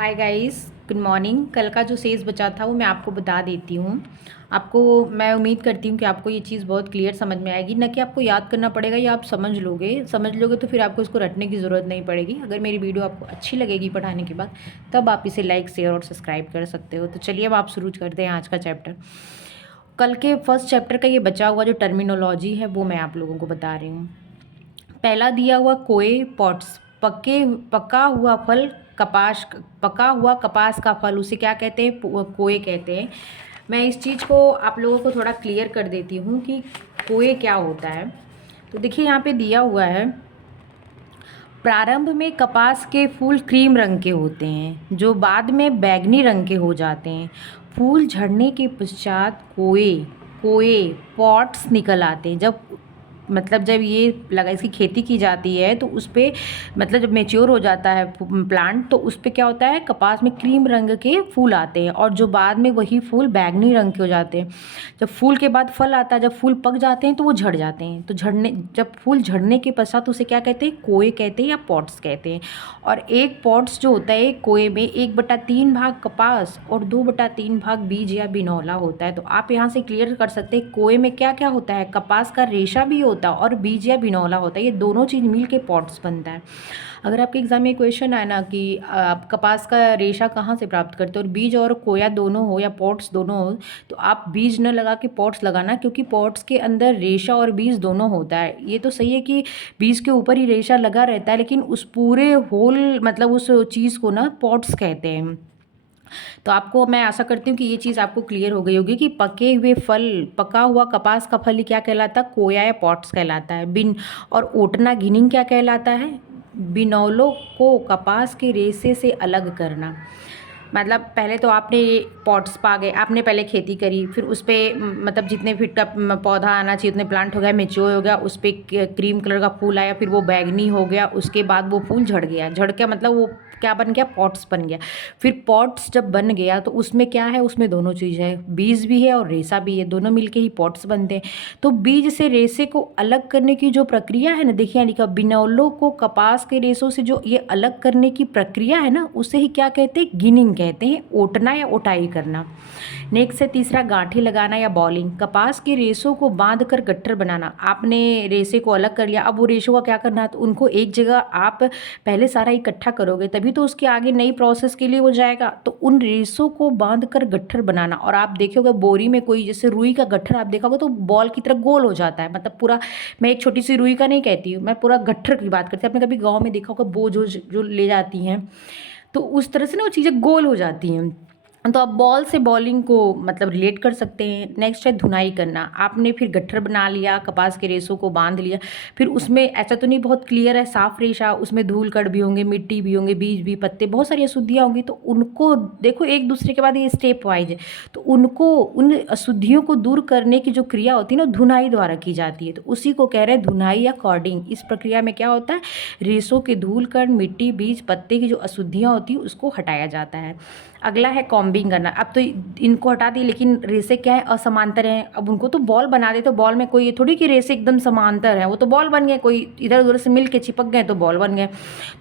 Hi guys, good morning. कल का जो सेज बचा था वो मैं आपको बता देती हूँ। आपको मैं उम्मीद करती हूँ कि आपको ये चीज़ बहुत क्लियर समझ में आएगी, ना कि आपको याद करना पड़ेगा या आप समझ लोगे तो फिर आपको इसको रटने की ज़रूरत नहीं पड़ेगी। अगर मेरी वीडियो आपको अच्छी लगेगी पढ़ाने के बाद, तब आप इसे लाइक, शेयर और सब्सक्राइब कर सकते हो। तो चलिए अब आप शुरू करते हैं आज का चैप्टर। कल के फर्स्ट चैप्टर का ये बचा हुआ जो टर्मिनोलॉजी है वो मैं आप लोगों को बता रही हूँ। पहला दिया हुआ कोए पॉट्स, पके पका हुआ फल कपास, पका हुआ कपास का फल उसे क्या कहते हैं? कोए कहते हैं। मैं इस चीज़ को आप लोगों को थोड़ा क्लियर कर देती हूँ कि कोए क्या होता है। तो देखिए यहाँ पे दिया हुआ है, प्रारंभ में कपास के फूल क्रीम रंग के होते हैं जो बाद में बैंगनी रंग के हो जाते हैं। फूल झड़ने के पश्चात कोए कोए पॉट्स निकल आते हैं। जब ये लगा इसकी खेती की जाती है तो उस पे मतलब जब मेच्योर हो जाता है प्लांट, तो उस पे क्या होता है, कपास में क्रीम रंग के फूल आते हैं और जो बाद में वही फूल बैंगनी रंग के हो जाते हैं। जब फूल के बाद फल आता है, जब फूल पक जाते हैं तो वो झड़ जाते हैं। तो जब फूल झड़ने के पश्चात उसे क्या कहते हैं? कोए कहते हैं या पॉट्स कहते हैं। और एक पॉट्स जो होता है, एक कोए में 1/3 भाग कपास और 2/3 भाग बीज या बिनौला होता है। तो आप यहाँ से क्लियर कर सकते हैं कोए में क्या क्या होता है, कपास का रेशा भी होता है और बीज या बिनौला होता है। ये दोनों चीज़ मिल के पॉट्स बनता है। अगर आपके एग्जाम में क्वेश्चन आए ना कि आप कपास का रेशा कहाँ से प्राप्त करते हो और बीज और कोया दोनों हो या पॉट्स दोनों हो, तो आप बीज न लगा के पॉट्स लगाना, क्योंकि पॉट्स के अंदर रेशा और बीज दोनों होता है। ये तो सही है कि बीज के ऊपर ही रेशा लगा रहता है, लेकिन उस पूरे होल मतलब उस चीज़ को ना पॉट्स कहते हैं। तो आपको मैं आशा करती हूँ कि ये चीज़ आपको क्लियर हो गई होगी कि पके हुए फल, पका हुआ कपास का फल क्या कहलाता है? कोया या पॉट्स कहलाता है। बिन और ओटना गिनिंग क्या कहलाता है? बिनौलों को कपास के रेशे से अलग करना। मतलब पहले तो आपने ये पॉट्स पा गए, आपने पहले खेती करी, फिर उस पर मतलब जितने फीट का पौधा आना चाहिए उतने प्लांट हो गया, मेच्योर हो गया, उस पर क्रीम कलर का फूल आया, फिर वो बैगनी हो गया, उसके बाद वो फूल झड़ गया। झड़ के मतलब वो क्या बन गया? पॉट्स बन गया। फिर पॉट्स जब बन गया तो उसमें क्या है? उसमें दोनों चीज़ है, बीज भी है और रेशा भी है, दोनों मिलके ही पॉट्स बनते हैं। तो बीज से रेशे को अलग करने की जो प्रक्रिया है ना, देखिए लिखा, बिनौलों को कपास के रेशों से जो ये अलग करने की प्रक्रिया है ना, उसे ही क्या कहते हैं? गिनिंग कहते हैं, ओटना या ओटाई करना। नेक्स्ट है तीसरा, गांठी लगाना या बॉलिंग, कपास के रेशों को बांध कर गट्ठर बनाना। आपने रेशे को अलग कर लिया, अब वो रेशों का क्या करना है? तो उनको एक जगह आप पहले सारा इकट्ठा करोगे तभी तो उसके आगे नई प्रोसेस के लिए वो जाएगा। तो उन रेशों को बांध कर गट्ठर बनाना। और आप देखोगे बोरी में कोई जैसे रुई का गट्ठर आप देखोगे तो बॉल की तरह गोल हो जाता है, मतलब पूरा, मैं एक छोटी सी रुई का नहीं कहती हूँ, मैं पूरा गट्ठर की बात करती हूँ। आपने कभी गाँव में देखा होगा बोझ जो ले जाती हैं, तो उस तरह से ना वो चीज़ें गोल हो जाती हैं। तो आप बॉल से बॉलिंग को मतलब रिलेट कर सकते हैं। नेक्स्ट है धुनाई करना। आपने फिर गट्ठर बना लिया, कपास के रेशों को बांध लिया, फिर उसमें ऐसा तो नहीं बहुत क्लियर है साफ रेशा, उसमें धूल कण भी होंगे, मिट्टी भी होंगे, बीज भी, पत्ते, बहुत सारी अशुद्धियाँ होंगी। तो उनको देखो एक दूसरे के बाद ये स्टेप वाइज है, तो उनको उन अशुद्धियों को दूर करने की जो क्रिया होती है ना, धुनाई द्वारा की जाती है। तो उसी को कह रहे हैं धुनाई या कॉर्डिंग। इस प्रक्रिया में क्या होता है? रेशों के धूल कण, मिट्टी, बीज, पत्ते की जो अशुद्धियाँ होती है उसको हटाया जाता है। अगला है कॉम्बिंग करना। अब तो इनको हटा दी, लेकिन रेसे क्या है? असमांतर हैं। अब उनको तो बॉल बना दे, तो बॉल में कोई ये थोड़ी कि रेसे एकदम समांतर है, वो तो बॉल बन गए, कोई इधर उधर से मिल के चिपक गए तो बॉल बन गए।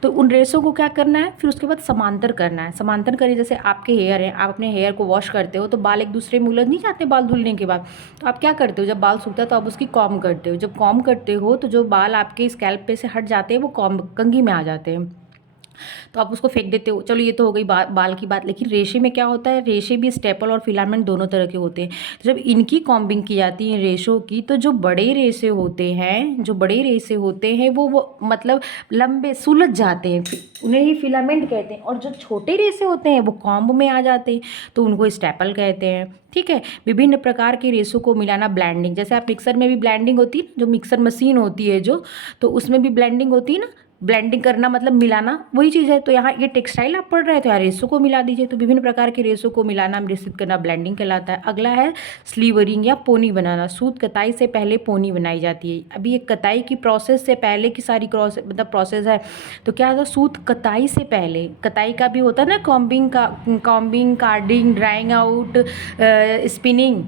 तो उन रेसों को क्या करना है? फिर उसके बाद समांतर करना है। समांतर करिए, जैसे आपके हेयर हैं, आप अपने हेयर को वॉश करते हो तो बाल एक दूसरे में उलझ नहीं जाते बाल धुलने के बाद। तो आप क्या करते हो? जब बाल सूखता है तो आप उसकी कॉम्ब करते हो। जब कॉम्ब करते हो तो जो बाल आपके स्कैल्प पे से हट जाते हैं वो कॉम्ब कंघी में आ जाते हैं, तो आप उसको फेंक देते हो। चलो ये तो हो गई बाल की बात। लेकिन रेशे में क्या होता है? रेशे भी स्टेपल और फिलामेंट दोनों तरह के होते हैं। तो जब इनकी कॉम्बिंग की जाती है रेशों की, तो जो बड़े रेशे होते हैं, वो मतलब लंबे सुलझ जाते हैं, उन्हें ही फिलामेंट कहते हैं। और जो छोटे रेशे होते हैं वो कॉम्ब में आ जाते हैं, तो उनको स्टेपल कहते हैं। ठीक है। विभिन्न प्रकार के रेशों को मिलाना, ब्लेंडिंग। जैसे आप मिक्सर में भी ब्लेंडिंग होती है, जो मिक्सर मशीन होती है जो, तो उसमें भी ब्लेंडिंग होती है ना। ब्लेंडिंग करना मतलब मिलाना, वही चीज़ है। तो यहाँ ये टेक्सटाइल आप पढ़ रहे हैं तो यहाँ रेशों को मिला दीजिए। तो विभिन्न प्रकार के रेशों को मिलाना, मिश्रित करना ब्लेंडिंग कहलाता है। अगला है स्लीवरिंग या पोनी बनाना। सूत कताई से पहले पोनी बनाई जाती है। अभी ये कताई की प्रोसेस से पहले की सारी प्रोसेस है। तो क्या होता है? सूत कताई से पहले, कताई का भी होता है ना, combing, carding, drawing out, spinning,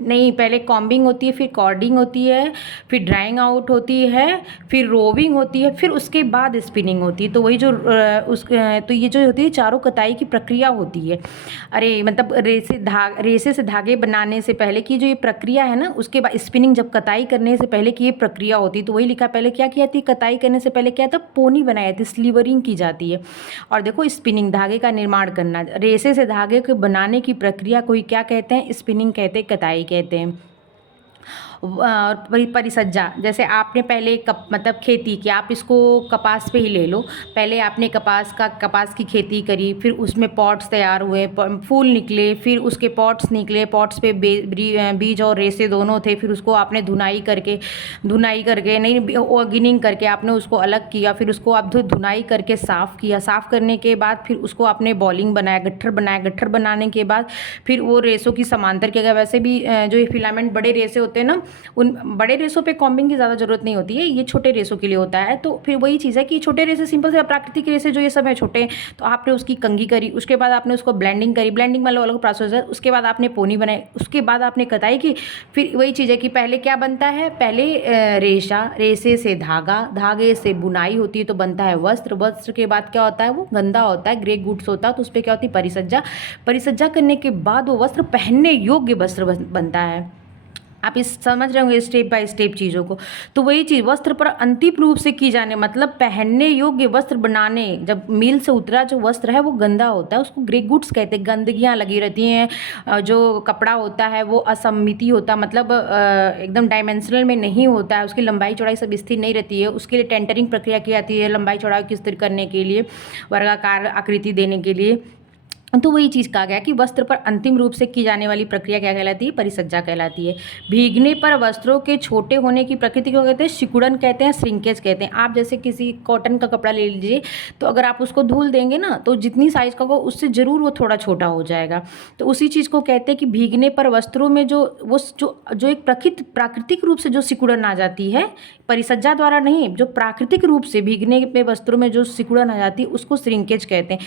नहीं, पहले कॉम्बिंग होती है, फिर कॉर्डिंग होती है, फिर ड्राइंग आउट होती है, फिर रोविंग होती है, फिर उसके बाद स्पिनिंग होती है। तो वही जो तो ये जो होती है चारों कताई की प्रक्रिया होती है। अरे मतलब रेसे से धागे बनाने से पहले की जो ये प्रक्रिया है ना, उसके बाद स्पिनिंग, जब कताई करने से पहले की ये प्रक्रिया होती है। तो वही लिखा, पहले क्या किया थी, कताई करने से पहले क्या था, पोनी बनाई जाती है, स्लीवरिंग की जाती है। और देखो स्पिनिंग, धागे का निर्माण करना, रेसे से धागे को बनाने की प्रक्रिया को ही क्या कहते हैं, स्पिनिंग कहते हैं, कताई कहते हैं। परिसज्जा, जैसे आपने पहले मतलब खेती की, आप इसको कपास पे ही ले लो। पहले आपने कपास की खेती करी, फिर उसमें पॉट्स तैयार हुए, फूल निकले, फिर उसके पॉट्स निकले, पॉट्स पे बीज और रेसे दोनों थे। फिर उसको आपने धुनाई करके नहीं, ऑर्गेनिंग करके आपने उसको अलग किया। फिर उसको आप धुनाई करके साफ़ किया। साफ़ करने के बाद फिर उसको आपने बॉलिंग बनाया, गट्ठर बनाया। गट्ठर बनाने के बाद फिर वो रेसों की समांतर किया गया। वैसे भी जो ये फिलामेंट बड़े रेसे होते हैं ना, उन बड़े रेसों पे कॉम्बिंग की ज़्यादा ज़रूरत नहीं होती है, ये छोटे रेसों के लिए होता है। तो फिर वही चीज़ है कि छोटे रेसे सिंपल से प्राकृतिक रेसे जो ये सब है छोटे, तो आपने उसकी कंघी करी, उसके बाद आपने उसको ब्लेंडिंग करी। ब्लेंडिंग मतलब अलग प्रोसेस है। उसके बाद आपने पोनी बनाई, उसके बाद आपने कताई की। फिर वही चीज़ है कि पहले क्या बनता है, पहले रेशा, रेसे से धागा, धागे से बुनाई होती है तो बनता है वस्त्र। वस्त्र के बाद क्या होता है, वो गंदा होता है, ग्रे गुड्स होता है, तो उस पर क्या होती है, परिसज्जा। परिसज्जा करने के बाद वो वस्त्र पहनने योग्य वस्त्र बनता है। आप इस समझ रहे होंगे स्टेप बाय स्टेप चीज़ों को। तो वही चीज़ वस्त्र पर अंतिम रूप से की जाने, मतलब पहनने योग्य वस्त्र बनाने, जब मिल से उतरा जो वस्त्र है वो गंदा होता है, उसको ग्रे गुड्स कहते हैं। गंदगियाँ लगी रहती हैं, जो कपड़ा होता है वो असममिति होता, मतलब एकदम डायमेंशनल में नहीं होता है, उसकी लंबाई चौड़ाई सब स्थिर नहीं रहती है। उसके लिए टेंटरिंग प्रक्रिया की जाती है, लंबाई चौड़ाई की स्थिर करने के लिए, वर्गाकार आकृति देने के लिए। तो वही चीज़ कहा गया कि वस्त्र पर अंतिम रूप से की जाने वाली प्रक्रिया क्या कहलाती है, परिसज्जा कहलाती है। भीगने पर वस्त्रों के छोटे होने की प्रकृति को कहते हैं, सिकुड़न कहते हैं, श्रिंकेज कहते हैं। आप जैसे किसी कॉटन का कपड़ा ले लीजिए, तो अगर आप उसको धुल देंगे ना, तो जितनी साइज़ का होगा उससे ज़रूर वो थोड़ा छोटा हो जाएगा। तो उसी चीज़ को कहते हैं कि भीगने पर वस्त्रों में जो एक प्राकृतिक रूप से जो सिकुड़न आ जाती है, परिसज्जा द्वारा नहीं, जो प्राकृतिक रूप से भीगने पे वस्त्रों में जो सिकुड़न आ जाती है उसको श्रिंकेज कहते हैं।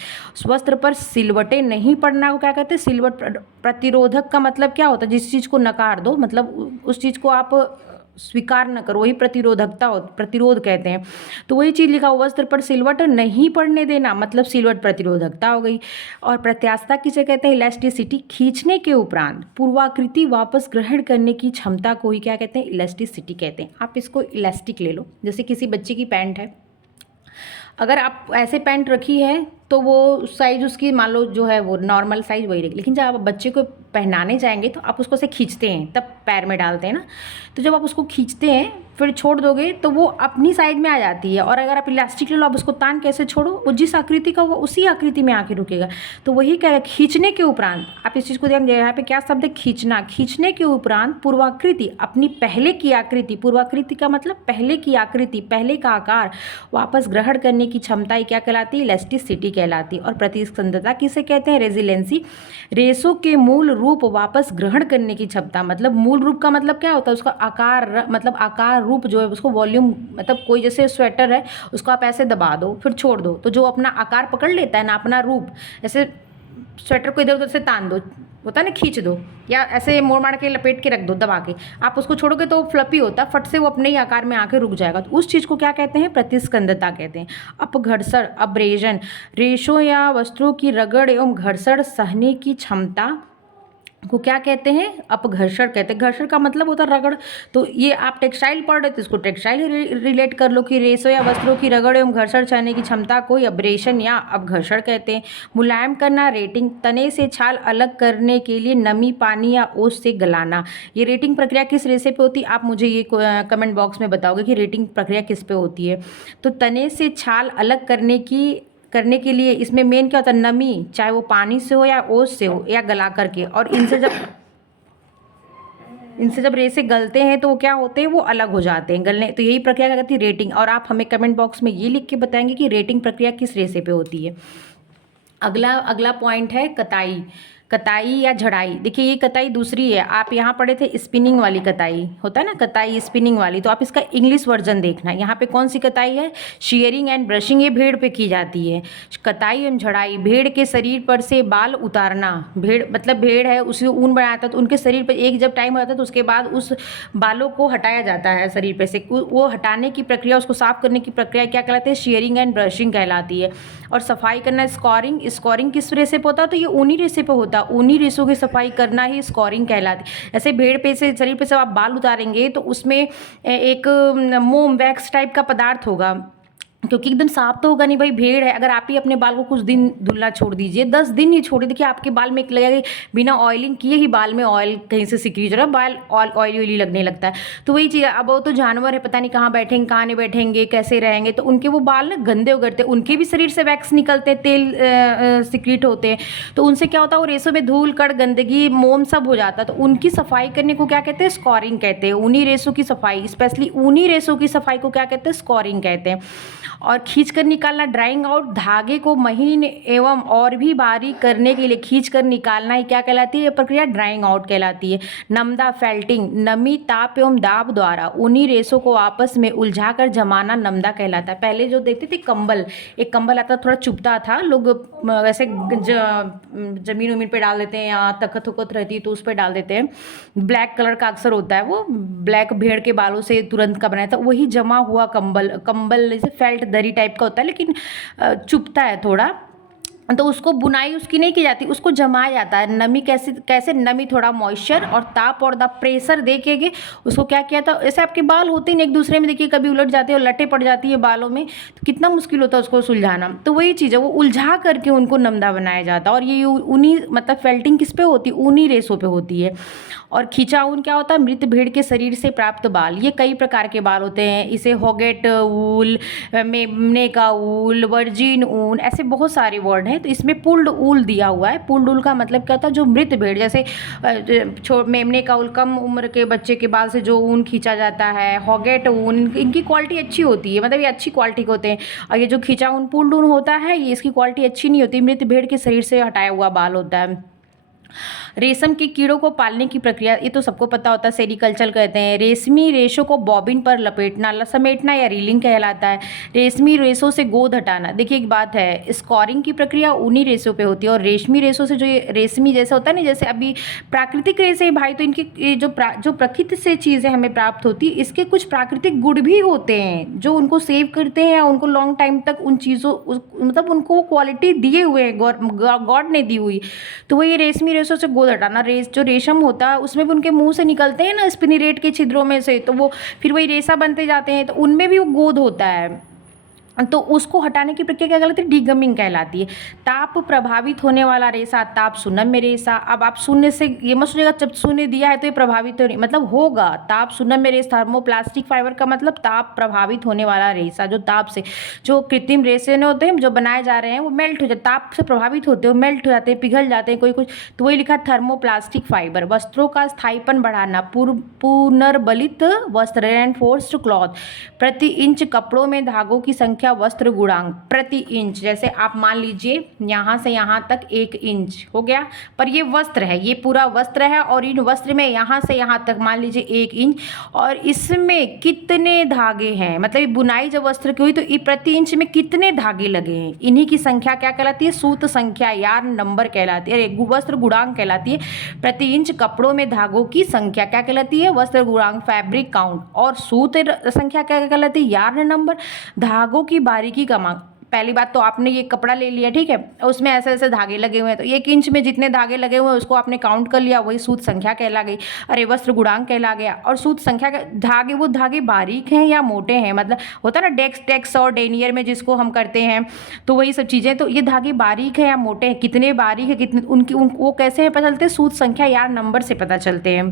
वस्त्र पर सिलवटें नहीं पड़ना को क्या कहते हैं, सिलवट प्रतिरोधक का मतलब क्या होता है, जिस चीज़ को नकार दो, मतलब उस चीज़ को आप स्वीकार न करो, वही प्रतिरोध कहते हैं। तो वही चीज़ लिखा, वस्त्र पर सिलवट नहीं पड़ने देना, मतलब सिलवट प्रतिरोधकता हो गई। और प्रत्यास्थता किसे कहते हैं, इलास्टिसिटी। खींचने के उपरांत पूर्वाकृति वापस ग्रहण करने की क्षमता को ही क्या कहते हैं, इलास्टिसिटी कहते हैं। आप इसको इलास्टिक ले लो। जैसे किसी बच्चे की पैंट है, अगर आप ऐसे पैंट रखी है तो वो साइज़ उसकी मान लो जो है वो नॉर्मल साइज़ वही रहेगी, लेकिन जब आप बच्चे को पहनाने जाएंगे तो आप उसको से खींचते हैं, तब पैर में डालते हैं ना, तो जब आप उसको खींचते हैं फिर छोड़ दोगे तो वो अपनी साइज में आ जाती है। और अगर आप इलास्टिक ले लो, आप उसको तान कैसे छोड़ो, वो जिस आकृति का वो उसी आकृति में आके रुकेगा। तो वही कह रहे हैं, खींचने के उपरांत, आप इस चीज़ को ध्यान दें, यहाँ पे क्या शब्द है, खींचना। खींचने के उपरांत पूर्वाकृति, अपनी पहले की आकृति, पूर्वाकृति का मतलब पहले की आकृति, पहले का आकार वापस ग्रहण करने की क्षमता ही क्या कहलाती है, इलास्टिसिटी कहलाती है। और प्रतिस्पंदता किसे कहते हैं, रेजिलेंसी। रेशों के मूल रूप वापस ग्रहण करने की क्षमता, मतलब मूल रूप का मतलब क्या होता है, उसका आकार, मतलब आकार रूप जो है उसको वॉल्यूम, मतलब कोई जैसे स्वेटर है उसको आप ऐसे दबा दो फिर छोड़ दो तो जो अपना आकार पकड़ लेता है ना, अपना रूप, ऐसे स्वेटर को इधर उधर से तान दो, होता है ना, खींच दो, या ऐसे मोड़ मार के लपेट के रख दो दबा के, आप उसको छोड़ोगे तो वो फ्लपी होता, फट से वो अपने ही आकार में आके रुक जाएगा। तो उस चीज़ को क्या कहते हैं, प्रतिस्कंदता कहते हैं। अपघर्षण, अब्रेजन, रेशों या वस्त्रों की रगड़ एवं घर्षण सहने की क्षमता को क्या कहते हैं, अपघर्षण कहते हैं। घर्षण का मतलब होता है रगड़। तो ये आप टेक्सटाइल पढ़ रहे थे, इसको टेक्सटाइल रिलेट कर लो कि रेशों या वस्त्रों की रगड़ एवं घर्षण सहने की क्षमता को अब्रेशन या अपघर्षण कहते हैं। मुलायम करना, रेटिंग, तने से छाल अलग करने के लिए नमी, पानी या ओस से गलाना। ये रेटिंग प्रक्रिया किस रेशे पे होती है, आप मुझे ये कमेंट बॉक्स में बताओगे कि रेटिंग प्रक्रिया किस पे होती है। तो तने से छाल अलग करने के लिए इसमें मेन क्या होता है, नमी, चाहे वो पानी से हो या ओस से हो या गला करके। और इनसे जब रेसे गलते हैं तो वो क्या होते हैं, वो अलग हो जाते हैं गलने। तो यही प्रक्रिया क्या कहती है, रेटिंग। और आप हमें कमेंट बॉक्स में ये लिख के बताएंगे कि रेटिंग प्रक्रिया किस रेसे पे होती है। अगला पॉइंट है कताई। कताई या झड़ाई, देखिए ये कताई दूसरी है, आप यहाँ पढ़े थे स्पिनिंग वाली कताई, होता है ना कताई स्पिनिंग वाली, तो आप इसका इंग्लिश वर्जन देखना। यहाँ पे कौन सी कताई है, शेयरिंग एंड ब्रशिंग, ये भेड़ पे की जाती है। कताई एवं झड़ाई, भेड़ के शरीर पर से बाल उतारना, भेड़ मतलब भेड़ है उसी ऊन बनाया था तो उनके शरीर पर एक जब टाइम हो जाता है तो उसके बाद उस बालों को हटाया जाता है शरीर पे से, वो हटाने की प्रक्रिया, उसको साफ करने की प्रक्रिया क्या कहलाती है, शेयरिंग एंड ब्रशिंग कहलाती है। और सफाई करना स्कोरिंग, स्कोरिंग किस रेशे पे होता है, तो ये ऊनी रेशे पे होता है, ऊनी रेशों की सफाई करना ही स्कोरिंग कहलाती है। ऐसे भेड़ पे से शरीर पे से आप बाल उतारेंगे तो उसमें एक मोम वैक्स टाइप का पदार्थ होगा, क्योंकि एकदम साफ तो होगा नहीं भाई, भेड़ है। अगर आप ही अपने बाल को कुछ दिन धुलना छोड़ दीजिए, 10 दिन ही छोड़िए, देखिए आपके बाल में लगेगा बिना ऑयलिंग किए ही बाल में ऑयल कहीं से सिक्रीज हो रहा है, बाल ऑयली ऑयली लगने लगता है। तो वही चीज़, अब वो तो जानवर है, पता नहीं कहाँ बैठेंगे कहाँ नहीं बैठेंगे कैसे रहेंगे, तो उनके वो बाल ना गंदे उगरते हैं, उनके भी शरीर से वैक्स निकलते हैं, तेल सिक्रीट होते हैं, तो उनसे क्या होता है वो रेशों में धूल कड़ गंदगी मोम सब हो जाता है। तो उनकी सफाई करने को क्या कहते हैं, स्कोरिंग कहते हैं। ऊनी रेशों की सफाई, स्पेशली ऊनी रेशों की सफाई को क्या कहते हैं, स्कोरिंग कहते हैं। और खींच कर निकालना, ड्राइंग आउट, धागे को महीन एवं और भी बारीक करने के लिए खींच कर निकालना ही क्या कहलाती है, ये प्रक्रिया ड्राइंग आउट कहलाती है। नमदा, फेल्टिंग, नमी ताप एवं दाब द्वारा उन्हीं रेशों को आपस में उलझा कर जमाना नमदा कहलाता है। पहले जो देखते थे कंबल, एक कंबल आता थोड़ा चुभता था, लोग वैसे जमीन उमीन पे डाल देते हैं या तखत उखत रहती है तो उस पर डाल देते हैं, ब्लैक कलर का अक्सर होता है, वो ब्लैक भेड़ के बालों से तुरंत का बनाया था, वही जमा हुआ कंबल, कंबल जैसे फेल्ट दरी टाइप का होता है लेकिन चुभता है थोड़ा, तो उसको बुनाई उसकी नहीं की जाती, उसको जमाया जाता है। नमी कैसे कैसे, नमी थोड़ा मॉइस्चर और ताप और द प्रेशर दे के उसको क्या किया था, ऐसे आपके बाल होते हैं एक दूसरे में, देखिए कभी उलट जाते हैं और लटे पड़ जाती है बालों में, तो कितना मुश्किल होता है उसको सुलझाना। तो वही चीज़ है, वो उलझा करके उनको नमदा बनाया जाता है। और ये ऊनी मतलब फेल्टिंग किस पे होती है, ऊनी रेशों पे होती है। और खींचा ऊन क्या होता है, मृत भेड़ के शरीर से प्राप्त बाल, ये कई प्रकार के बाल होते हैं, इसे होगेट ऊल, मेमने का ऊल, वर्जिन ऊन, ऐसे बहुत सारे वर्ड हैं। तो इसमें पुल्ड ऊल दिया हुआ है। पुल्ड ऊल का मतलब क्या होता है, जो मृत भेड़, जैसे मेमने का ऊल, कम उम्र के बच्चे के बाल से जो ऊन खींचा जाता है, होगेट ऊन, इनकी क्वालिटी अच्छी होती है, मतलब ये अच्छी क्वालिटी के होते हैं। और ये जो खींचा ऊन पुल्ड ऊन होता है, ये इसकी क्वालिटी अच्छी नहीं होती, मृत भेड़ के शरीर से हटाया हुआ बाल होता है। रेशम के कीड़ों को पालने की प्रक्रिया, ये तो सबको पता होता है, सेरिकल्चर कहते हैं। रेशमी रेशों को बॉबिन पर लपेटना, समेटना या रीलिंग कहलाता है। रेशमी रेशों से गोंद हटाना, देखिए एक बात है, स्कोरिंग की प्रक्रिया उन्हीं रेशों पे होती है, और रेशमी रेशों से जो ये रेशमी जैसा होता है ना, जैसे अभी प्राकृतिक रेशे भाई, तो इनकी जो प्रकृति से चीज़ें हमें प्राप्त होती है, इसके कुछ प्राकृतिक गुण भी होते हैं जो उनको सेव करते हैं, उनको लॉन्ग टाइम तक उन चीज़ों मतलब उनको क्वालिटी दिए हुए हैं, गॉड ने दी हुई। तो वही रेशमी रेशों से गोंद हटाना, जो रेशम होता है उसमें भी उनके मुंह से निकलते हैं ना स्पिनिरेट के छिद्रों में से, तो वो फिर वही रेशा बनते जाते हैं, तो उनमें भी वो गोंद होता है, तो उसको हटाने की प्रक्रिया क्या कहलाती है, डीगमिंग कहलाती है। ताप प्रभावित होने वाला रेशा, ताप सुनम्य रेशा। अब आप शून्य से ये मत सोचिएगा जब शून्य दिया है तो ये प्रभावित तो नहीं, मतलब होगा, ताप सुनम्य रेशा। थर्मोप्लास्टिक फाइबर का मतलब ताप प्रभावित होने वाला रेशा, जो ताप से, जो कृत्रिम रेशे ने होते हैं जो बनाए जा रहे हैं वो मेल्ट हो जाते, ताप से प्रभावित होते हैं, मेल्ट हो जाते हैं, पिघल जाते हैं कोई कुछ, तो वही लिखा थर्मोप्लास्टिक फाइबर। वस्त्रों का स्थायीपन बढ़ाना, पुनर्बलित वस्त्र, रेनफोर्स्ड क्लॉथ। प्रति इंच कपड़ों में धागों की संख्या, वस्त्र गुणांक प्रति इंच, जैसे आप मान लीजिए यहाँ से यहाँ तक 1 इंच हो गया, पर ये वस्त्र है, ये पूरा वस्त्र है, और इन वस्त्र में यहाँ से यहाँ तक मान लीजिए 1 इंच, और इसमें कितने धागे हैं, मतलब बुनाई जब वस्त्र की हुई तो प्रति इंच में कितने धागे लगे हैं, इन्हीं की संख्या क्या कहलाती है, सूत संख्या, यार्न नंबर कहलाती है, वस्त्र गुणांक कहलाती है। प्रति इंच कपड़ों में धागों की संख्या क्या कहलाती है, वस्त्र गुणांक, फैब्रिक काउंट। और सूत संख्या क्या कहलाती है, यार्न नंबर। धागों की बारीकी का माप, पहली बात तो आपने ये कपड़ा ले लिया, ठीक है, उसमें ऐसे ऐसे धागे लगे हुए हैं, तो 1 इंच में जितने धागे लगे हुए हैं उसको आपने काउंट कर लिया, वही सूत संख्या कहला गई, अरे वस्त्र गुणांक कहला गया। और सूत संख्या का धागे, वो धागे बारीक हैं या मोटे हैं, मतलब होता है ना टेक्स और डेनियर में जिसको हम करते हैं, तो वही सब चीज़ें, तो ये धागे बारीक है या मोटे हैं, कितने बारीक है, कितने वो कैसे पता चलते हैं, सूत संख्या यार नंबर से पता चलते हैं।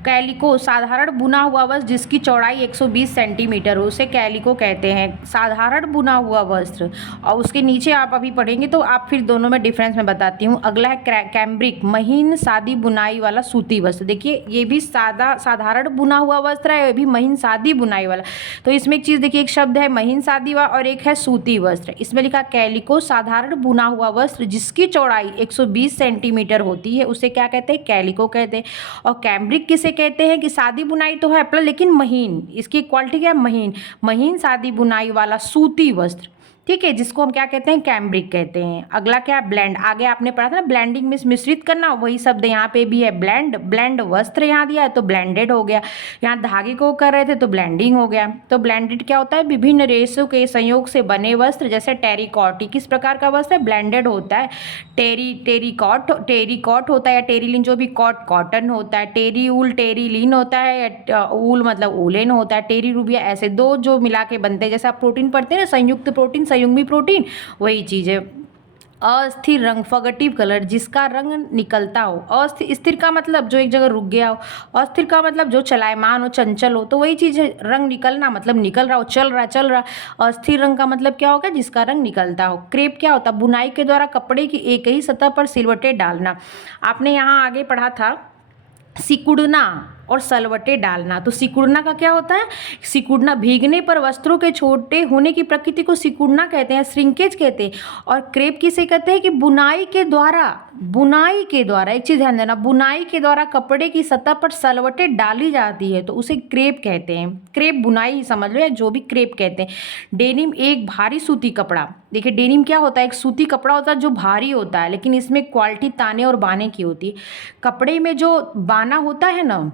कैलिको साधारण बुना हुआ वस्त्र जिसकी चौड़ाई 120 सेंटीमीटर हो, उसे कैलिको कहते हैं, साधारण बुना हुआ वस्त्र। और उसके नीचे आप अभी पढ़ेंगे तो आप फिर दोनों में डिफरेंस मैं बताती हूँ। अगला है कैम्ब्रिक, महीन सादी बुनाई वाला सूती वस्त्र। देखिए ये भी साधारण बुना हुआ वस्त्र है, ये भी महीन सादी बुनाई वाला। तो इसमें एक चीज़ देखिए, एक शब्द है महीन सादी और एक है सूती वस्त्र। इसमें लिखा कैलिको साधारण बुना हुआ वस्त्र जिसकी चौड़ाई 120 सेंटीमीटर होती है, उसे क्या कहते हैं, कैलिको कहते हैं। और कैम्ब्रिक किसे कहते हैं कि सादी बुनाई तो है प्लस लेकिन महीन, इसकी क्वालिटी क्या है, महीन, महीन सादी बुनाई वाला सूती वस्त्र, ठीक है, जिसको हम क्या कहते हैं, कैम्ब्रिक कहते हैं। अगला क्या है, ब्लेंड। आगे आपने पढ़ा था ना ब्लेंडिंग में मिश्रित करना, वही शब्द यहाँ पे भी है, ब्लेंड। ब्लेंड वस्त्र यहाँ दिया है तो ब्लेंडेड हो गया, यहाँ धागे को कर रहे थे तो ब्लेंडिंग हो गया। तो ब्लेंडेड क्या होता है, विभिन्न रेशों के संयोग से बने वस्त्र, जैसे टेरिकॉट, किस प्रकार का वस्त्र है, ब्लेंडेड होता है। टेरिकॉट होता है या टेरिलिन, जो भी कॉटन होता है। टेरी ऊल, टेरिलिन होता है, या ऊल मतलब ऊलेन होता है। टेरी रूबिया, ऐसे दो जो मिला के बनते हैं, जैसे आप प्रोटीन पढ़ते हैं ना, संयुक्त प्रोटीन, संयुग्मी प्रोटीन, वही चीज़ है। अस्थिर रंग, फगटिव कलर, जिसका रंग निकलता हो। अस्थिर का मतलब जो एक जगह रुक गया हो, अस्थिर का मतलब जो चलायमान हो, चंचल हो, तो वही चीज़ है। रंग निकलना मतलब निकल रहा हो, चल रहा। अस्थिर रंग का मतलब क्या होगा, जिसका रंग निकलता हो। क्रेप क्या होता है, बुनाई के द्वारा कपड़े की एक ही सतह पर सिलवटें डालना। आपने यहाँ आगे पढ़ा था सिकुड़ना और सलवटे डालना। तो सिकुड़ना का क्या होता है, सिकुड़ना भीगने पर वस्त्रों के छोटे होने की प्रकृति को सिकुड़ना कहते हैं, श्रिंकेज कहते हैं। और क्रेप किसे कहते हैं कि बुनाई के द्वारा, एक चीज़ ध्यान देना, बुनाई के द्वारा कपड़े की सतह पर सलवटे डाली जाती है तो उसे क्रेप कहते हैं। क्रेप बुनाई ही समझ लो, या जो भी क्रेप कहते हैं। डेनिम एक भारी सूती कपड़ा। देखिए डेनिम क्या होता है, एक सूती कपड़ा होता है जो भारी होता है, लेकिन इसमें क्वालिटी ताने और बाने की होती है। कपड़े में जो बाना होता है ना,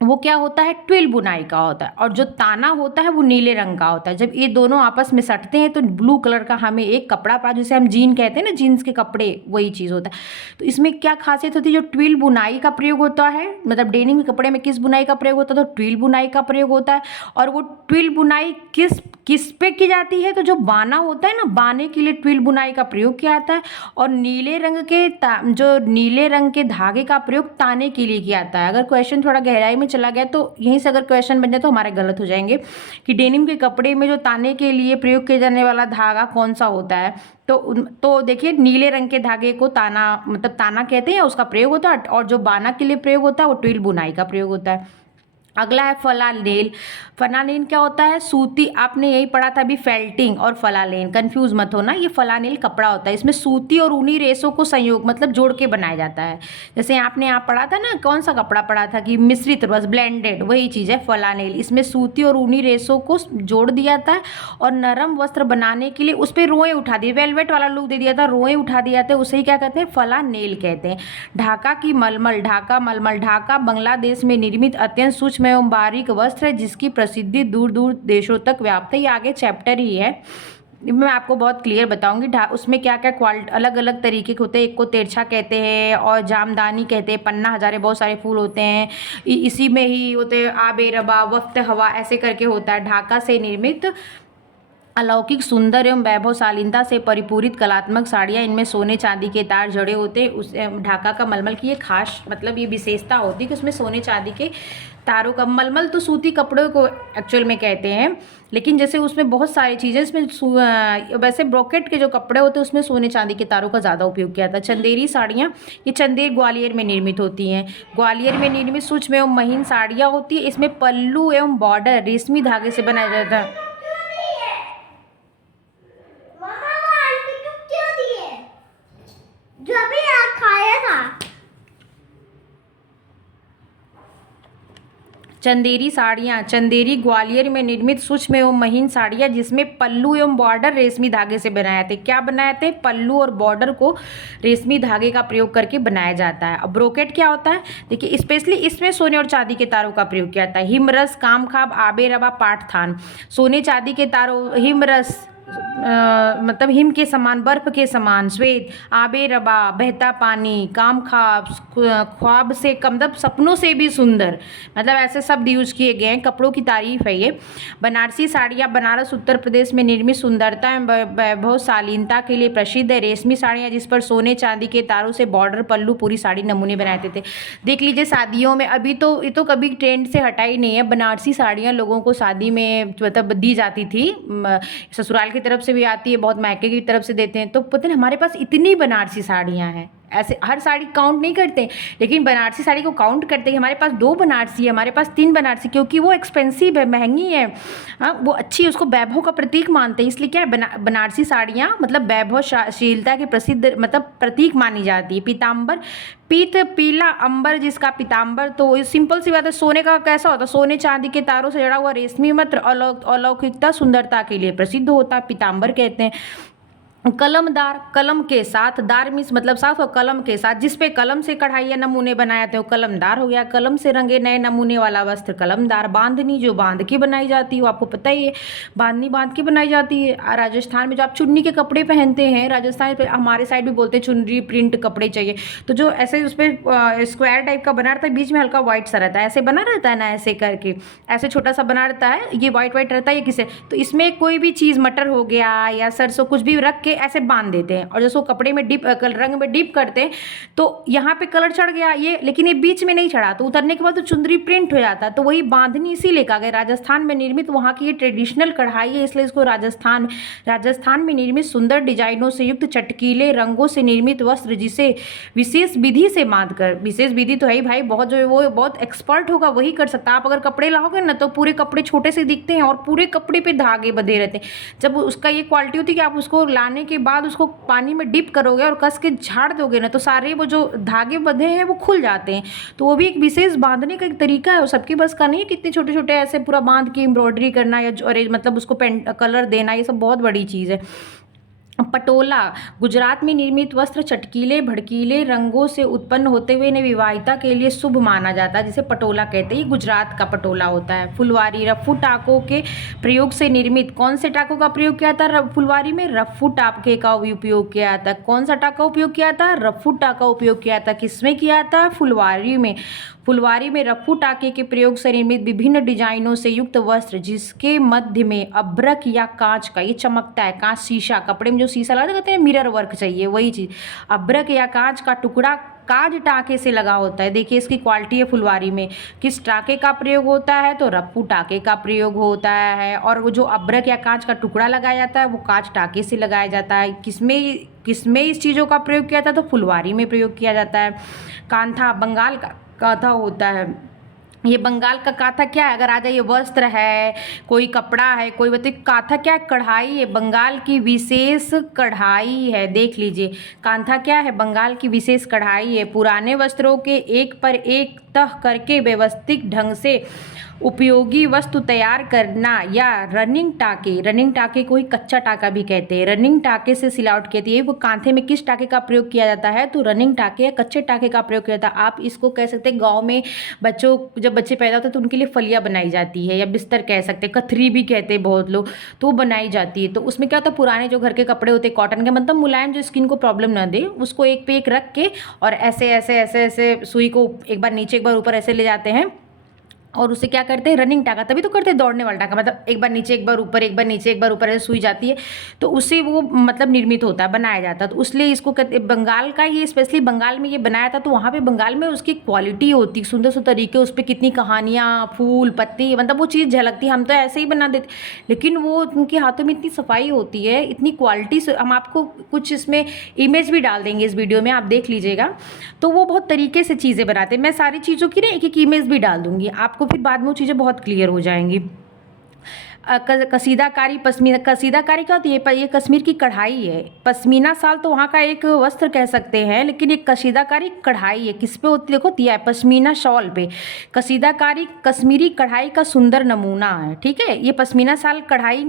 वो क्या होता है, ट्विल बुनाई का होता है, और जो ताना होता है वो नीले रंग का होता है। जब ये दोनों आपस में सटते हैं तो ब्लू कलर का हमें एक कपड़ा पड़ा, जिसे हम जीन कहते हैं ना, जीन्स के कपड़े, वही चीज़ होता है। तो इसमें क्या खासियत होती है, जो ट्विल बुनाई का प्रयोग होता है, मतलब डेनिम के कपड़े में किस बुनाई का प्रयोग होता है, तो ट्विल बुनाई का प्रयोग होता है। और वो ट्विल बुनाई किस पे की जाती है, तो जो बाना होता है ना, बाने के लिए ट्विल बुनाई का प्रयोग किया जाता है। और नीले रंग के धागे का प्रयोग ताने के लिए किया जाता है। अगर क्वेश्चन थोड़ा गहराई में चला गया तो यहीं से अगर क्वेश्चन बन जाए तो हमारे गलत हो जाएंगे कि डेनिम के कपड़े में जो ताने के लिए प्रयोग किया जाने वाला धागा कौन सा होता है। तो देखिए नीले रंग के धागे को ताना मतलब ताना कहते हैं, उसका प्रयोग होता है। और जो बाना के लिए प्रयोग होता है वो ट्विल बुनाई का प्रयोग होता है। अगला है फलानेल। फलानेल क्या होता है, सूती, आपने यही पढ़ा था अभी, फेल्टिंग और फलानेल, कंफ्यूज मत होना, ये फलानेल कपड़ा होता है। इसमें सूती और ऊनी रेशों को संयोग मतलब जोड़ के बनाया जाता है। जैसे आपने यहाँ पढ़ा था ना, कौन सा कपड़ा पढ़ा था कि मिश्रित बस ब्लेंडेड, वही चीज़ है फलानेल। इसमें सूती और ऊनी रेशों को जोड़ दिया था और नरम वस्त्र बनाने के लिए उस पर रोएँ उठा दी, वेलवेट वाला लुक दे दिया था, रोएँ उठा दिया था, उसे ही क्या कहते हैं, फलानेल कहते हैं। ढाका की मलमल, ढाका बांग्लादेश में निर्मित अत्यंत सूक्ष्म एवं बारीक वस्त्र है जिसकी प्रसिद्धि दूर दूर देशों तक व्याप्त है। ये आगे चैप्टर ही है, मैं आपको बहुत क्लियर बताऊंगी। उसमें क्या क्या क्वालिटी अलग अलग तरीके के होते हैं, एक को तिरछा कहते हैं और जामदानी कहते हैं, पन्ना हजारे, बहुत सारे फूल होते हैं, इसी में ही होते हैं आबे रबा, वफ्त हवा, ऐसे करके होता है। ढाका से निर्मित अलौकिक सुंदर एवं वैभवशालीनता से परिपूरित कलात्मक साड़ियाँ, इनमें सोने चांदी के तार जड़े होते हैं। उस ढाका का मलमल की ये खास मतलब ये विशेषता होती है कि उसमें सोने चांदी के तारों का, मलमल तो सूती कपड़ों को एक्चुअल में कहते हैं, लेकिन जैसे उसमें बहुत सारी चीज़ें, इसमें वैसे ब्रोकेट के जो कपड़े होते हैं उसमें सोने चांदी के तारों का ज़्यादा उपयोग किया था। चंदेरी साड़ियाँ, ये चंदेर ग्वालियर में निर्मित होती हैं। ग्वालियर में निर्मित सूक्ष्म एवं महीन साड़ियाँ होती है, इसमें पल्लू एवं बॉर्डर रेशमी धागे से बनाया जाता है। जो अभी खाया था चंदेरी साड़ियाँ, चंदेरी ग्वालियर में निर्मित सूक्ष्म एवं महीन साड़ियाँ जिसमें पल्लू एवं बॉर्डर रेशमी धागे से बनाए थे। क्या बनाए थे, पल्लू और बॉर्डर को रेशमी धागे का प्रयोग करके बनाया जाता है। अब ब्रोकेट क्या होता है, देखिए स्पेशली इसमें सोने और चांदी के तारों का प्रयोग किया जाता है। हिमरस, कामखाब, आबे रबा, पाटथान, सोने चांदी के तारों, हिमरस मतलब हिम के समान, बर्फ के समान श्वेत, आबे रबा, बहता पानी, काम ख्वाब, ख्वाब से कम, मतलब सपनों से भी सुंदर, मतलब ऐसे शब्द यूज किए गए हैं। कपड़ों की तारीफ है ये। बनारसी साड़ियाँ बनारस उत्तर प्रदेश में निर्मित सुंदरता एवं वैभव शालीनता के लिए प्रसिद्ध है। रेशमी साड़ियाँ जिस पर सोने चांदी के तारों से बॉर्डर, पल्लू, पूरी साड़ी नमूने बनाते थे। देख लीजिए शादियों में, अभी तो ये तो कभी ट्रेंड से हटा ही नहीं है। बनारसी साड़ियाँ लोगों को शादी में मतलब दी जाती थी, ससुराल की तरफ से भी आती है, बहुत मायके की तरफ से देते हैं। तो पता नहीं हमारे पास इतनी बनारसी साड़ियाँ हैं। ऐसे हर साड़ी काउंट नहीं करते, लेकिन बनारसी साड़ी को काउंट करते हैं। हमारे पास 2 बनारसी है, हमारे पास 3 बनारसी, क्योंकि वो एक्सपेंसिव है, महंगी है। हाँ, वो अच्छी है, उसको वैभव का प्रतीक मानते हैं। इसलिए क्या है, बनारसी साड़ियाँ मतलब वैभवशीलता के प्रसिद्ध मतलब प्रतीक मानी जाती है। पीताम्बर, पीत पीला अंबर जिसका पीताम्बर, तो सिंपल सी बात है। सोने का कैसा होता है, सोने चांदी के तारों से जड़ा हुआ रेशमी वस्त्र अलौकिकता सुंदरता के लिए प्रसिद्ध होता है, पीताम्बर कहते हैं। कलमदार, कलम के साथ, दार मीन्स मतलब साथ, और कलम के साथ, जिस पे कलम से कढ़ाई या नमूने बनाए जाते हैं वो कलमदार हो गया। कलम से रंगे नए नमूने वाला वस्त्र कलमदार। बांधनी, जो बांध के बनाई जाती है, वो आपको पता ही है, बांधनी बांध के बनाई जाती है। राजस्थान में जो आप चुन्नी के कपड़े पहनते हैं, राजस्थान पे हमारे साइड भी बोलते हैं चुनरी प्रिंट कपड़े चाहिए, तो जो ऐसे उस पर स्क्वायर टाइप का बना रहता है, बीच में हल्का व्हाइट सा रहता है, ऐसे बना रहता है ना, ऐसे करके ऐसे छोटा सा बना रहता है, ये व्हाइट व्हाइट रहता है, ये किसे, तो इसमें कोई भी चीज़, मटर हो गया या सरसों, कुछ भी रख के ऐसे बांध देते हैं, और जैसे वो कपड़े में डिप रंग में डिप करते हैं, तो यहाँ पे कलर चढ़ गया ये, लेकिन ये बीच में नहीं चढ़ा, तो उतरने के बाद तो चुंदरी प्रिंट हो जाता है। तो वही बांधनी इसीलिए कहा गया, राजस्थान में निर्मित वहाँ की ये ट्रेडिशनल कढ़ाई है, इसलिए इसको राजस्थान में निर्मित सुंदर डिजाइनों से युक्त चटकीले रंगों से निर्मित वस्त्र, जिसे विशेष विधि से बांध कर, विशेष विधि तो है ही भाई, बहुत जो वो बहुत एक्सपर्ट होगा वही कर सकता है। आप अगर कपड़े लाओगे ना, तो पूरे कपड़े छोटे से दिखते हैं और पूरे कपड़े पे धागे बंधे रहते हैं। जब उसका ये क्वालिटी होती है कि आप उसको लाने के बाद उसको पानी में डिप करोगे और कस के झाड़ दोगे ना, तो सारे वो जो धागे बंधे हैं वो खुल जाते हैं। तो वो भी एक विशेष बांधने का एक तरीका है, वो सबके बस का नहीं है। कितने छोटे छोटे ऐसे पूरा बांध के एम्ब्रॉयडरी करना या मतलब उसको कलर देना, ये सब बहुत बड़ी चीज़ है। पटोला, गुजरात में निर्मित वस्त्र चटकीले भड़कीले रंगों से उत्पन्न होते हुए इन्हें विवाहिता के लिए शुभ माना जाता है, जिसे पटोला कहते हैं। ये गुजरात का पटोला होता है। फुलवारी, रफ्फू टाकों के प्रयोग से निर्मित, कौन से टाकों का प्रयोग किया था फुलवारी में? रफ्फू टाके का उपयोग किया था। कौन सा टाका उपयोग किया था? रफ्फू टाका उपयोग किया था। किसमें किया था? फुलवारी में। फुलवारी में रफ्फू टाके के प्रयोग से निर्मित विभिन्न डिजाइनों से युक्त वस्त्र, जिसके मध्य में अभ्रक या कांच का, ये चमकता है, कांच शीशा, कपड़े में जो शीशा लगा कहते हैं मिरर वर्क चाहिए, वही चीज़, अभ्रक या कांच का टुकड़ा काज टाके से लगा होता है। देखिए इसकी क्वालिटी है फुलवारी में। किस टाके का प्रयोग होता है? तो रफ्फू टाके का प्रयोग होता है। और वो जो अभ्रक या कांच का टुकड़ा लगाया जाता है वो कांच टाके से लगाया जाता है। किसमें इस चीज़ों का प्रयोग किया था? तो फुलवारी में प्रयोग किया जाता है। कांथा, बंगाल का काथा होता है। ये बंगाल का काथा क्या है? अगर आ जाइए, वस्त्र है, कोई कपड़ा है, कोई बताइए, काथा क्या? कढ़ाई है, बंगाल की विशेष कढ़ाई है। देख लीजिए, कांथा क्या है? बंगाल की विशेष कढ़ाई है। पुराने वस्त्रों के एक पर एक तह करके व्यवस्थित ढंग से उपयोगी वस्तु तैयार करना, या रनिंग टाके को ही कच्चा टाका भी कहते हैं। रनिंग टाके से सिलावट की जाती है। वो कांथे में किस टाके का प्रयोग किया जाता है? तो रनिंग टाके या कच्चे टाके का प्रयोग किया जाता है। आप इसको कह सकते हैं, गाँव में जब बच्चे पैदा होते हैं तो उनके लिए फलिया बनाई जाती है, या बिस्तर कह सकते हैं, कथरी भी कहते हैं बहुत लोग, तो वो बनाई जाती है। तो उसमें क्या होता है, पुराने जो घर के कपड़े होते हैं कॉटन के, मतलब मुलायम, जो स्किन को प्रॉब्लम ना दे, उसको एक पे एक रख के और ऐसे ऐसे ऐसे ऐसे सुई को एक बार नीचे एक बार ऊपर ऐसे ले जाते हैं, और उसे क्या करते हैं? रनिंग टाका, तभी तो करते हैं दौड़ने वाला टाका, मतलब एक बार नीचे एक बार ऊपर, एक बार नीचे एक बार ऊपर ऐसे सुई जाती है, तो उससे वो मतलब निर्मित होता है, बनाया जाता है। तो इसलिए इसको कहते हैं, बंगाल का ये स्पेशली बंगाल में ये बनाया था। तो वहाँ पे बंगाल में उसकी क्वालिटी होती, सुंदर सुंदर तरीके, उस पर कितनी कहानियाँ, फूल पत्ती, मतलब वो चीज़ झलकती। हम तो ऐसे ही बना देते, लेकिन वो उनके हाथों में इतनी सफाई होती है, इतनी क्वालिटी से। हम आपको कुछ इसमें इमेज भी डाल देंगे इस वीडियो में, आप देख लीजिएगा। तो वो बहुत तरीके से चीज़ें बनाते हैं। मैं सारी चीज़ों की ना एक एक इमेज भी डाल दूँगी आपको, फिर बाद में वो चीज़ें बहुत क्लियर हो जाएंगी। कसीदाकारी, पश्मीना, कसीदाकारी क्या होती है? ये कश्मीर की कढ़ाई है। पश्मीना शाल तो वहाँ का एक वस्त्र कह सकते हैं, लेकिन ये कसीदाकारी कढ़ाई है। किस पे होती? देखो दिया है, पश्मीना शॉल पे। कसीदाकारी कश्मीरी कढ़ाई का सुंदर नमूना है, ठीक है। ये पश्मीना शाल कढ़ाई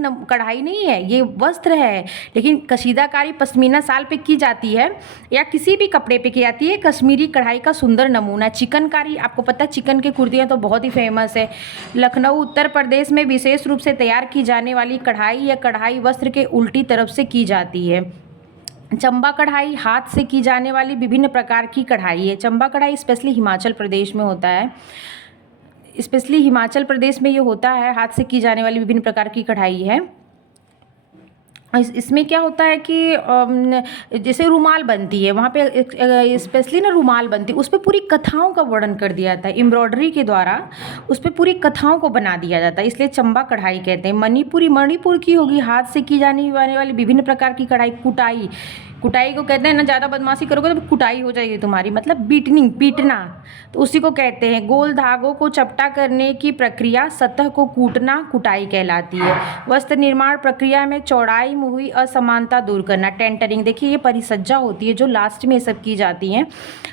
नहीं है, ये वस्त्र है, लेकिन कसीदाकारी पश्मीना शाल पे की जाती है या किसी भी कपड़े पे की जाती है। कश्मीरी कढ़ाई का सुंदर नमूना। चिकनकारी, आपको पता है चिकन की कुर्तियाँ तो बहुत ही फेमस है। लखनऊ उत्तर प्रदेश में विशेष रूप से तैयार की जाने वाली कढ़ाई या कढ़ाई वस्त्र के उल्टी तरफ से की जाती है। चंबा कढ़ाई हाथ से की जाने वाली विभिन्न प्रकार की कढ़ाई है। चंबा कढ़ाई स्पेशली हिमाचल प्रदेश में होता है। स्पेशली हिमाचल प्रदेश में ये होता है, हाथ से की जाने वाली विभिन्न प्रकार की कढ़ाई है। इसमें क्या होता है कि जैसे रुमाल बनती है, वहाँ पे स्पेशली ना रुमाल बनती है, उस पे पूरी कथाओं का वर्णन कर दिया जाता है। एम्ब्रॉयडरी के द्वारा उस पे पूरी कथाओं को बना दिया जाता है, इसलिए चंबा कढ़ाई कहते हैं। मणिपुर की होगी हाथ से की जाने वाली विभिन्न प्रकार की कढ़ाई। कुटाई को कहते हैं ना, ज़्यादा बदमाशी करोगे तो कुटाई हो जाएगी तुम्हारी, मतलब पीटना, तो उसी को कहते हैं। गोल धागों को चपटा करने की प्रक्रिया सतह को कूटना कुटाई कहलाती है। वस्त्र निर्माण प्रक्रिया में चौड़ाई में हुई असमानता दूर करना टेंटरिंग। देखिए ये परिसज्जा होती है जो लास्ट में सब की जाती है।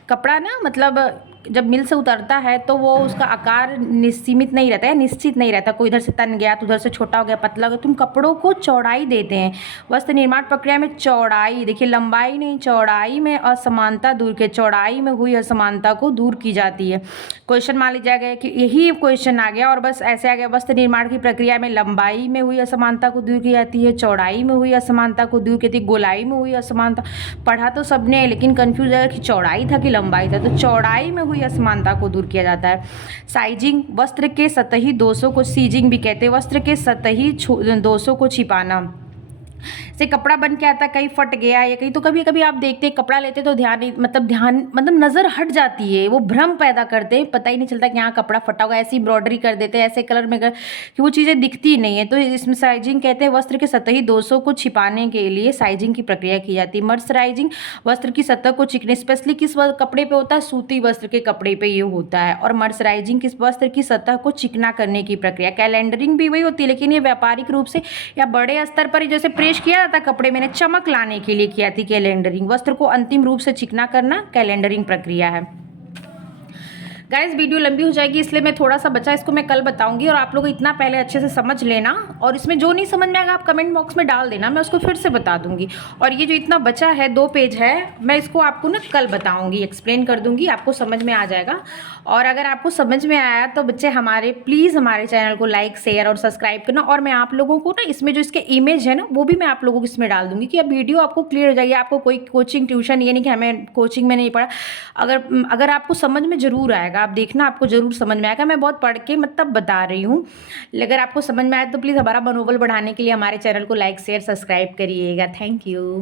कपड़ा ना मतलब जब मिल से उतरता है तो वो उसका आकार सीमित नहीं रहता है, निश्चित नहीं रहता, कोई इधर से तन गया तो उधर से छोटा हो गया, पतला हो गया। तुम कपड़ों को चौड़ाई देते हैं। वस्त्र निर्माण प्रक्रिया में चौड़ाई, देखिए लंबाई नहीं, चौड़ाई में असमानता दूर के, चौड़ाई में हुई असमानता को दूर की जाती है। क्वेश्चन मान लीजिए गया कि यही क्वेश्चन आ गया और बस ऐसे आ गया, वस्त्र निर्माण की प्रक्रिया में लंबाई में हुई असमानता को दूर की जाती है, चौड़ाई में हुई असमानता को दूर की जाती है, गोलाई में हुई असमानता। पढ़ा तो सबने है लेकिन कंफ्यूज है कि चौड़ाई था कि लंबाई था, तो चौड़ाई में हुई असमानता को दूर किया जाता है। साइजिंग, वस्त्र के सतही दोषों को सीजिंग भी कहते हैं, वस्त्र के सतही दोषों को छिपाना। से कपड़ा बन के आता है, कहीं फट गया या कहीं, तो कभी कभी आप देखते हैं कपड़ा लेते तो ध्यान मतलब नज़र हट जाती है, वो भ्रम पैदा करते हैं, पता ही नहीं चलता कि यहाँ कपड़ा फटा होगा, ऐसी एम्ब्रॉयडरी कर देते हैं, ऐसे कलर में कि वो चीज़ें दिखती ही नहीं है। तो इसमें साइजिंग कहते हैं वस्त्र के सतही दोषों को छिपाने के लिए साइजिंग की प्रक्रिया की जाती है। मर्सराइजिंग, वस्त्र की सतह को चिकने, स्पेशली किस कपड़े पे होता है, सूती वस्त्र के कपड़े पे ये होता है। और मर्सराइजिंग किस वस्त्र की सतह को चिकना करने की प्रक्रिया। कैलेंडरिंग भी वही होती है लेकिन ये व्यापारिक रूप से या बड़े स्तर पर जैसे प्रेस किया जाता कपड़े मैंने चमक लाने के लिए किया थी कैलेंडरिंग। वस्त्र को अंतिम रूप से चिकना करना कैलेंडरिंग प्रक्रिया है। गाइस वीडियो लंबी हो जाएगी इसलिए मैं थोड़ा सा बचा इसको मैं कल बताऊंगी, और आप लोग इतना पहले अच्छे से समझ लेना, और इसमें जो नहीं समझ में आएगा आप कमेंट बॉक्स में डाल देना, मैं उसको फिर से बता दूंगी। और ये जो इतना बचा है 2 पेज है, मैं इसको आपको ना कल बताऊंगी, एक्सप्लेन कर दूंगी, आपको समझ में आ जाएगा। और अगर आपको समझ में आया तो बच्चे प्लीज़ हमारे चैनल को लाइक शेयर और सब्सक्राइब करना। और मैं आप लोगों को ना इसमें जो इसके इमेज है ना वो भी मैं आप लोगों को इसमें डाल दूंगी कि अब वीडियो आपको क्लियर हो जाएगी। आपको कोई कोचिंग ट्यूशन ये नहीं कि हमें कोचिंग में नहीं पढ़ा, अगर आपको समझ में ज़रूर आएगा, आप देखना आपको ज़रूर समझ में आएगा। मैं बहुत पढ़ के मतलब बता रही हूँ, अगर आपको समझ में आए तो प्लीज़ हमारा मनोबल बढ़ाने के लिए हमारे चैनल को लाइक शेयर सब्सक्राइब करिएगा। Thank you.